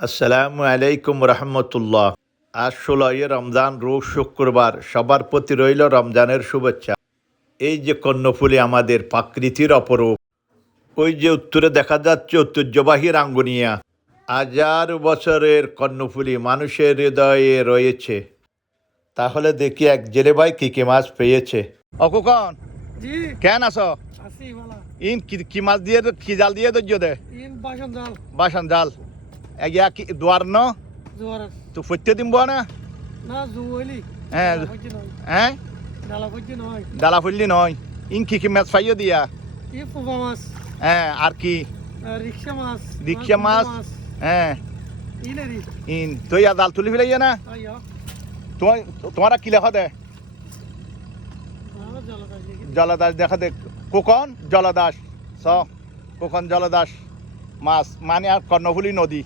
আসসালামু আলাইকুম রহমতুল্লাহ। আজ ১৬ই রমজান, রোজ শুক্রবার। সবার প্রতি রইল রমজানের শুভেচ্ছা। এই যে কর্ণফুলী আমাদের প্রাকৃতির অপরূপ, ওই যে উত্তরে দেখা যাচ্ছে ঐতিহ্যবাহী রাঙ্গুনিয়া। হাজার বছরের কর্ণফুলী মানুষের হৃদয়ে রয়েছে। তাহলে দেখি এক জেলে ভাই কি কি মাছ পেয়েছে। অকুকন জি কেন আছো? আছি ভালো। ইন কি কি মাছ দিয়ে কি জাল দিয়ে ধৈর্য দে? ইন বাসন জাল বাসান জাল এগিয়া কি দুয়ার ন জোয়ার তো ফুটতে দিব না? না জুইলি হ্যাঁ হইছে নয় হ্যাঁ, ডালা হইছে নয়। ডালা ফুললি নয়। ইন কি কি মাছ পাইও দিয়া? ই ফুবা মাছ, হ্যাঁ আর কি? রিক্সা মাছ, রিক্সা মাছ। হ্যাঁ ইনারি ইন তুই আর জাল তুলি ফেলাইয়া না? আইয়া তোমার তোমার কি লেখা দে? ভালো জাল কাজ দেখি। জলদাস দেখা দে। কোকন জলদাস স কোকন জলদাস মাছ মানে আর কর্ণফুলী নদী।